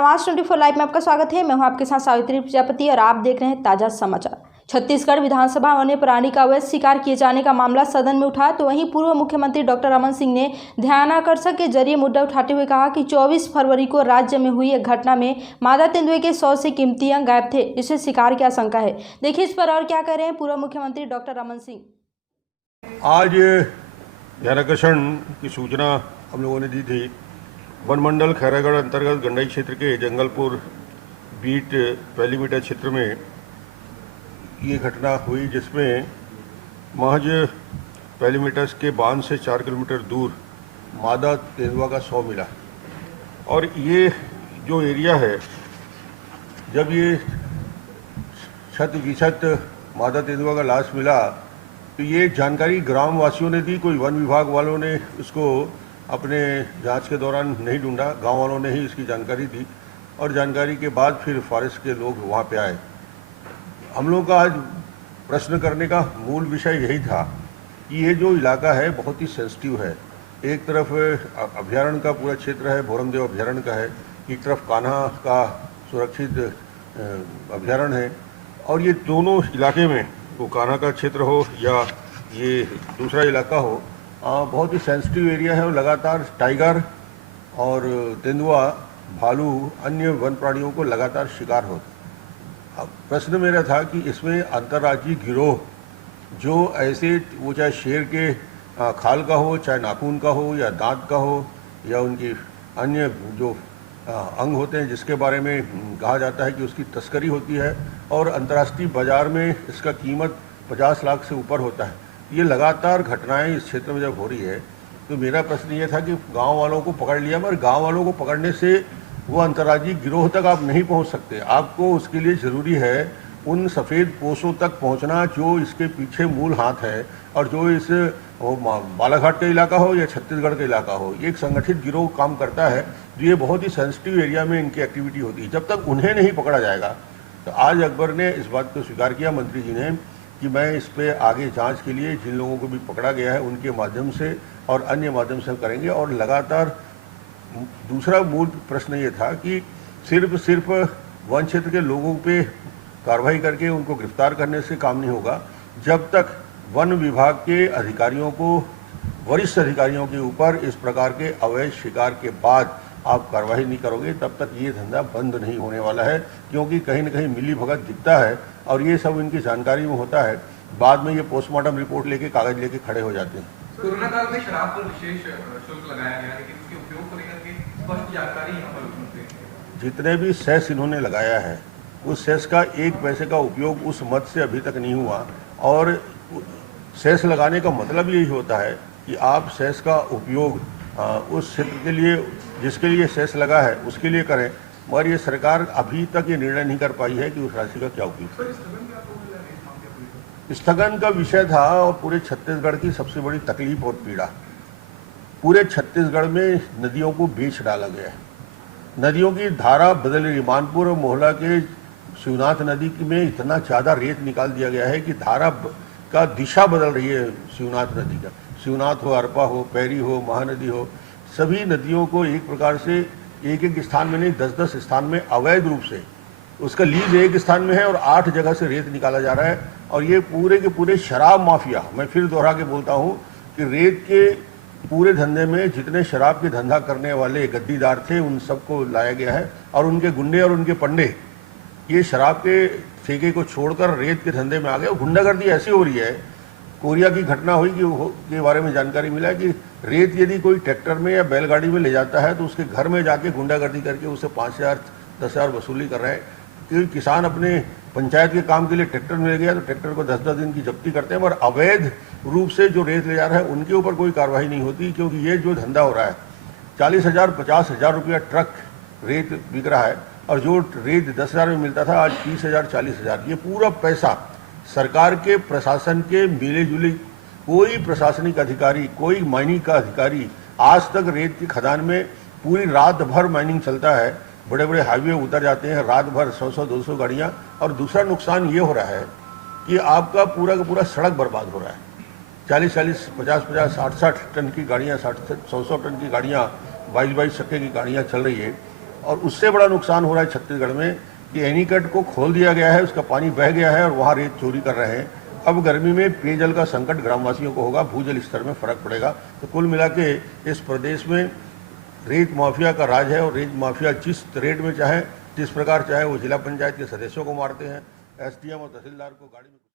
आवाज 24 लाइव में आपका स्वागत है। मैं हूं आपके साथ सावित्री प्रजापति और आप देख रहे हैं ताजा समाचार। छत्तीसगढ़ विधानसभा वन्य प्राणी का अवैध शिकार किए जाने का मामला सदन में उठा तो वहीं पूर्व मुख्यमंत्री डॉक्टर रमन सिंह ने ध्यानाकर्षण के जरिए मुद्दा उठाते हुए कहा कि 24 फरवरी को राज्य में हुई एक घटना में मादा तेंदुए के 100 से कीमती अंग गायब थे, जिससे शिकार की आशंका है। देखिए इस पर और क्या कह रहे हैं पूर्व मुख्यमंत्री डॉक्टर रमन सिंह। आज ध्यानाकर्षण की सूचना हम लोगों ने दी थी। वन मंडल खैरागढ़ अंतर्गत गंडई क्षेत्र के जंगलपुर बीट पैलीमीटर क्षेत्र में ये घटना हुई, जिसमें महज पैलीमीटर्स के बांध से 4 किलोमीटर दूर मादा तेंदुआ का 100 मिला। और ये जो एरिया है, जब ये 100% मादा तेंदुआ का लाश मिला तो ये जानकारी ग्राम वासियों ने दी। कोई वन विभाग वालों ने इसको अपने जांच के दौरान नहीं ढूंढा, गांव वालों ने ही इसकी जानकारी दी और जानकारी के बाद फिर फॉरेस्ट के लोग वहां पे आए। हम लोग का आज प्रश्न करने का मूल विषय यही था कि ये जो इलाका है बहुत ही सेंसिटिव है। एक तरफ अभ्यारण्य का पूरा क्षेत्र है, भोरमदेव अभ्यारण्य का है, एक तरफ कान्हा का सुरक्षित अभ्यारण्य है। और ये दोनों इलाके में, वो कान्हा का क्षेत्र हो या ये दूसरा इलाका हो, बहुत ही सेंसिटिव एरिया है और लगातार टाइगर और तेंदुआ, भालू, अन्य वन प्राणियों को लगातार शिकार होता। अब प्रश्न मेरा था कि इसमें अंतर्राज्यीय गिरोह जो ऐसे, वो चाहे शेर के खाल का हो, चाहे नाखून का हो या दांत का हो या उनकी अन्य जो अंग होते हैं जिसके बारे में कहा जाता है कि उसकी तस्करी होती है और अंतर्राष्ट्रीय बाजार में इसका कीमत 50 लाख से ऊपर होता है, ये लगातार घटनाएं इस क्षेत्र में जब हो रही है तो मेरा प्रश्न ये था कि गांव वालों को पकड़ लिया, मगर गांव वालों को पकड़ने से वो अंतर्राज्यीय गिरोह तक आप नहीं पहुंच सकते। आपको उसके लिए ज़रूरी है उन सफ़ेद पोशों तक पहुंचना जो इसके पीछे मूल हाथ है, और जो इस बालाघाट का इलाका हो या छत्तीसगढ़ का इलाका हो, ये एक संगठित गिरोह काम करता है जो ये बहुत ही सेंसिटिव एरिया में इनकी एक्टिविटी होती है। जब तक उन्हें नहीं पकड़ा जाएगा तो आज अकबर ने इस बात को स्वीकार किया, मंत्री जी ने, कि मैं इस पे आगे जांच के लिए जिन लोगों को भी पकड़ा गया है उनके माध्यम से और अन्य माध्यम से करेंगे। और लगातार दूसरा मूल प्रश्न ये था कि सिर्फ वन क्षेत्र के लोगों पे कार्रवाई करके उनको गिरफ्तार करने से काम नहीं होगा। जब तक वन विभाग के अधिकारियों को, वरिष्ठ अधिकारियों के ऊपर इस प्रकार के अवैध शिकार के बाद आप कार्रवाई नहीं करोगे, तब तक ये धंधा बंद नहीं होने वाला है। क्योंकि कहीं न कहीं मिली भगत दिखता है और ये सब इनकी जानकारी में होता है। बाद में ये पोस्टमार्टम रिपोर्ट लेके, कागज लेके खड़े हो जाते हैं। कोरोना काल में शराब पर विशेष शुल्क लगाया गया, लेकिन उसके उपयोग को लेकर के स्पष्ट जानकारी यहाँ पर उपलब्ध है। जितने भी सेस इन्होंने लगाया है, उस सेस का 1 पैसे का उपयोग उस मद से अभी तक नहीं हुआ। और सेस लगाने का मतलब यही होता है कि आप सेस का उपयोग उस क्षेत्र के लिए, जिसके लिए सेस लगा है, उसके लिए करें। मगर ये सरकार अभी तक ये निर्णय नहीं कर पाई है कि उस राशि का क्या उपयोग। स्थगन का विषय था और पूरे छत्तीसगढ़ की सबसे बड़ी तकलीफ और पीड़ा, पूरे छत्तीसगढ़ में नदियों को बेच डाला गया है। नदियों की धारा बदल रही। मानपुर और मोहला के शिवनाथ नदी में इतना ज़्यादा रेत निकाल दिया गया है कि धारा का दिशा बदल रही है। शिवनाथ नदी का, शिवनाथ हो, अरपा हो, पैरी हो, महानदी हो, सभी नदियों को एक प्रकार से एक स्थान में नहीं, 10-10 स्थान में अवैध रूप से उसका लीज एक स्थान में है और 8 जगह से रेत निकाला जा रहा है। और ये पूरे के पूरे शराब माफिया, मैं फिर दोहरा के बोलता हूँ कि रेत के पूरे धंधे में जितने शराब के धंधा करने वाले गद्दीदार थे उन सबको लाया गया है। और उनके गुंडे और उनके पंडे ये शराब के ठेके को छोड़कर रेत के धंधे में आ गए। गुंडागर्दी ऐसी हो रही है, कोरिया की घटना हुई के बारे में जानकारी मिला कि रेत यदि कोई ट्रैक्टर में या बैलगाड़ी में ले जाता है तो उसके घर में जाके गुंडागर्दी करके उससे 5,000-10,000 वसूली कर रहे हैं। क्योंकि किसान अपने पंचायत के काम के लिए ट्रैक्टर में ले गया तो ट्रैक्टर को 10-10 दिन की जब्ती करते हैं, मगर अवैध रूप से जो रेत ले जा रहा है उनके ऊपर कोई कार्रवाई नहीं होती। क्योंकि ये जो धंधा हो रहा है, 40,000-50,000 रुपया ट्रक रेत बिक रहा है और जो रेत 10,000 में मिलता था आज 30,000-40,000। ये पूरा पैसा सरकार के प्रशासन के मिले जुले, कोई प्रशासनिक अधिकारी, कोई माइनिंग का अधिकारी आज तक रेत की खदान में पूरी रात भर माइनिंग चलता है। बड़े बड़े हाईवे उतर जाते हैं रात भर 100-200 गाड़ियाँ। और दूसरा नुकसान ये हो रहा है कि आपका पूरा का पूरा सड़क बर्बाद हो रहा है। 40-40, 50-50, 60-60 टन की गाड़ियाँ, 60-100 टन की गाड़ियाँ, 22-22 चक्के की गाड़ियाँ चल रही है। और उससे बड़ा नुकसान हो रहा है छत्तीसगढ़ में कि एनीकट को खोल दिया गया है, उसका पानी बह गया है और वहाँ रेत चोरी कर रहे हैं। अब गर्मी में पेयजल का संकट ग्रामवासियों को होगा, भूजल स्तर में फर्क पड़ेगा। तो कुल मिला के इस प्रदेश में रेत माफिया का राज है और रेत माफिया जिस रेट में चाहे, जिस प्रकार चाहे वो जिला पंचायत के सदस्यों को मारते हैं, एसडीएम और तहसीलदार को गाड़ी में